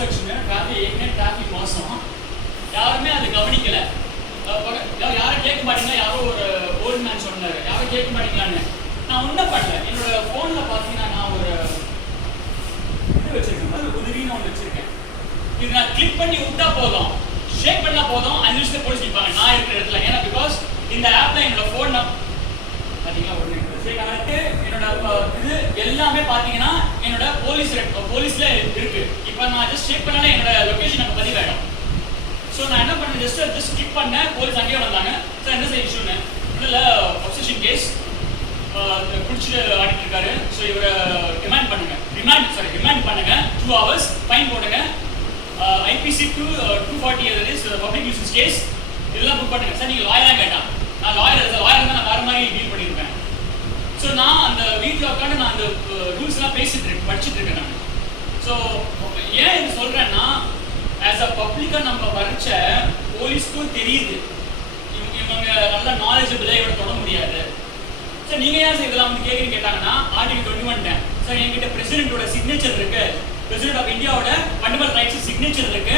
அப்செக்ஷனு traffic ஏற்கனவே traffic மோசம். யாருமே அதை கவனிக்கல. யாரும் கேட்க மாட்டீங்களா? யாரோ ஒரு ஓல்ட் மேன் சொன்னார். யாரும் கேட்க மாட்டீங்களான்னு. நான் ஒன்றும் பண்ணல. என்னோட ஃபோனில் பார்த்தீங்கன்னா நான் ஒரு இது வச்சிருக்கேன். அது உதவின்னு ஒன்று வச்சிருக்கேன். இது நான் கிளிக் பண்ணி விட்டா போதும். ஷேக் பண்ணா போதும். அஞ்சு நிமிஷத்தை போலீஸ் நிற்பாங்க நான் இருக்கிற இடத்துல. ஏன்னா பிகாஸ் இந்த ஆப்ல என்னோட ஃபோன் பார்த்தீங்களா ஒரு ஷேக் ஆகிட்டு என்னோட இது எல்லாமே பார்த்தீங்கன்னா என்னோட போலீஸ் போலீஸில் இருக்கு. இப்போ நான் ஜஸ்ட் செக் பண்ணாலே என்னோட லொக்கேஷன் அங்கே பதிவாயிடும். ஸோ நான் என்ன பண்ணேன்? ஜஸ்ட் ஜஸ்ட் கிளிக் பண்ணேன். போலீஸ் அங்கேயே வந்தாங்க. சார் என்ன சார் இஷ்யூன்னு இல்லை அப்சஷன் கேஸ் குடிச்சிட்டு ஆடிட்டு இருக்காரு. ஸோ இவரை டிமாண்ட் பண்ணுங்க. டிமாண்ட் சாரி டிமாண்ட் பண்ணுங்க. டூ ஹவர்ஸ் ஃபைன் போடுங்க. IPC two two forty is public uses case இதெல்லாம் புக் பண்ணுங்க. சார் நீங்கள் லாயராக கேட்டான் நான் லாயர் லாயர் தான் நான் வேறு மாதிரி டீல் பண்ணியிருப்பேன் ஸோ நான் அந்த வீட்டில் உட்காந்து நான் அந்த ரூல்ஸ்லாம் பேசிட்டு இருக்கேன் படிச்சுட்டு இருக்கேன் நான். ஸோ ஏன் இது சொல்கிறேன்னா ஆஸ் அ பப்ளிக்காக நம்ம வரைச்ச போலீஸ்க்கும் தெரியுது. இவங்க இவங்க நல்லா நாலேஜபிளாக இவரை தொட முடியாது. சார் நீங்கள் ஏன் சார் இதெல்லாம் வந்து கேட்குறீங்க கேட்டாங்கன்னா ஆர்டிகல் டுவெண்ட்டி ஒன் சார் என்கிட்ட பிரசிடென்டோட சிக்னேச்சர் இருக்கு. பிரசிடென்ட் ஆஃப் இந்தியாவோட ஃபண்டமெண்டல் ரைட்ஸ் சிக்னேச்சர் இருக்கு.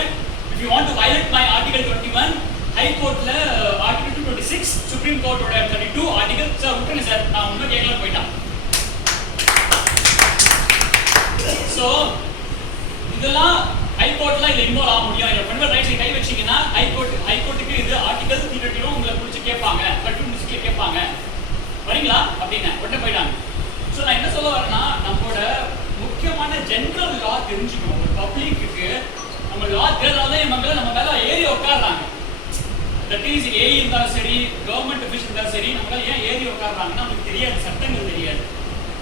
If you want to violate my article twenty one high கோர்ட்ல article two twenty six supreme கோர்ட்டோட thirty two article sir விட்டுருங்க சார் நான் இன்னும் கேட்கலாம் போயிட்டான் ஸோ இதெல்லாம் ஹைகோர்ட்ல இதுல இன்வால்வ் ஆக முடியும் இந்த ஃபண்டமெண்டல் ரைட்ஸ் கை வச்சீங்கன்னா ஹைகோர்ட் ஹைகோர்ட்டுக்கு இது ஆர்டிகல் த்ரீ உங்களை பிடிச்சி கேட்பாங்க. கட்டு டூ கேட்பாங்க. வரீங்களா? அப்படின்னு. ஒட்ட போயிட்டாங்க. ஸோ நான் என்ன சொல்ல வரேன்னா நம்மளோட முக்கியமான ஜென்ரல் லா தெரிஞ்சுக்கணும். ஒரு பப்ளிக்கு நம்ம லா தெரியாதான் மக்களை நம்ம மேலே ஏறி உட்காடுறாங்க தட் இஸ் ஏஇ இருந்தாலும் சரி கவர்மெண்ட் அஃபீஸ் இருந்தாலும் சரி நம்மளால ஏன் ஏறி உட்காடுறாங்கன்னா நமக்கு தெரியாது. சட்டங்கள் தெரியாது.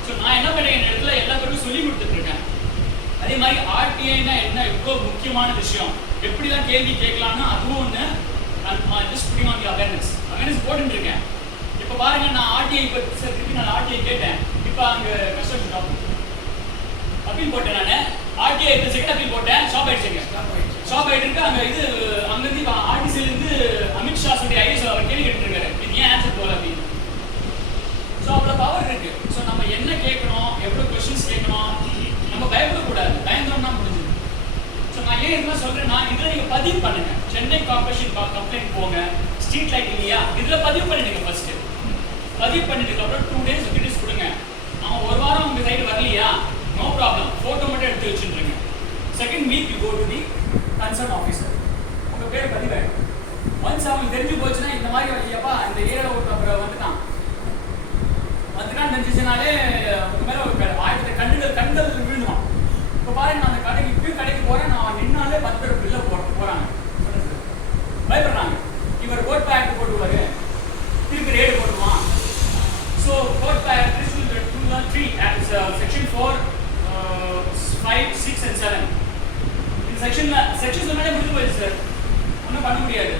ஸோ நான் என்ன பண்ணேன் என் இடத்துல எல்லா பேருக்கும் சொல்லி கொடுத்துட்டு இருக்கேன். ஆர்டிஐனா என்ன? எவ்வளோ முக்கியமான விஷயம். எப்படிலாம் கேள்வி கேட்கலாம்னா அதுவும் ஒன்று ஜஸ்ட் புரியும் ஆன் அவேர்னஸ் அவேர்னஸ் போட்டுட்டு இருக்கேன் இப்போ பாருங்க நான் ஆர்டிஐ சார் திருப்பி நான் ஆர்டிஐ கேட்டேன். இப்போ அங்கே கஸ்டமர் ஷாப் அப்பீல் போட்டேன் நான். ஆர்டிஐ செகண்ட் அப்பீல் போட்டேன். ஷாப் ஆயிடுச்சுங்க. ஷாப் ஆயிட்டு இருக்கு. அங்கே இது அங்கேருந்து இப்போ ஆர்டிசிலேருந்து அமித்ஷா சொல்லி ஐஎஸ் அவர் கேள்வி கேட்டுருக்காரு இது ஏன் ஆன்சர் போகல அப்படின்னு ஸோ அவ்வளோ பவர் இருக்கு ஸோ நம்ம என்ன கேட்கணும் எவ்வளோ கொஸ்டின்ஸ் கேட்கணும் நம்ம பயப்படக்கூடாது பயந்தோம்னா முடிஞ்சது ஸோ நான் ஏன் இதெல்லாம் சொல்றேன்னா இதில் பதிவு பண்ணுங்க. சென்னை கார்பரேஷன் கம்ப்ளைண்ட் போங்க. ஸ்ட்ரீட் லைட் இல்லையா? இதுல பதிவு பண்ணிடுங்க ஃபர்ஸ்ட் பதிவு பண்ணிட்டு அப்புறம் டூ டேஸ் நோட்டீஸ் கொடுங்க. அவன் ஒரு வாரம் உங்க சைடு வரலையா? நோ ப்ராப்ளம் போட்டோ மட்டும் எடுத்து வச்சுருங்க second week you go to the concern officer உங்க பேர் பதிவாயிடும். ஒன்ஸ் அவங்களுக்கு தெரிஞ்சு போச்சுன்னா இந்த மாதிரி ஐயாப்பா இந்த ஏரியாவில் ஒருத்தர் வந்துட்டான். வந்துட்டான் தெரிஞ்சிச்சுன்னா உங்க மேல ஒரு க- ஆயிரத்தி கண்ணுகள் கண்கள் விழுந்துவான் இப்போ பாருங்க நான் அந்த கடைக்கு இப்பயும் கடைக்கு போறேன் நான் நின்னாலே பத்து பேர் பில்ல போ போறாங்க பயப்படுறாங்க இவர் கோட் பேக் போட்டுவாரு திருப்பி ரேடு போட்டுருவான் so got back two three section four five six and seven இந்த செக்ஷன்ல செக்ஷன் சொன்னாலே முடிஞ்சு போயிடுச்சு சார் ஒன்றும் பண்ண முடியாது.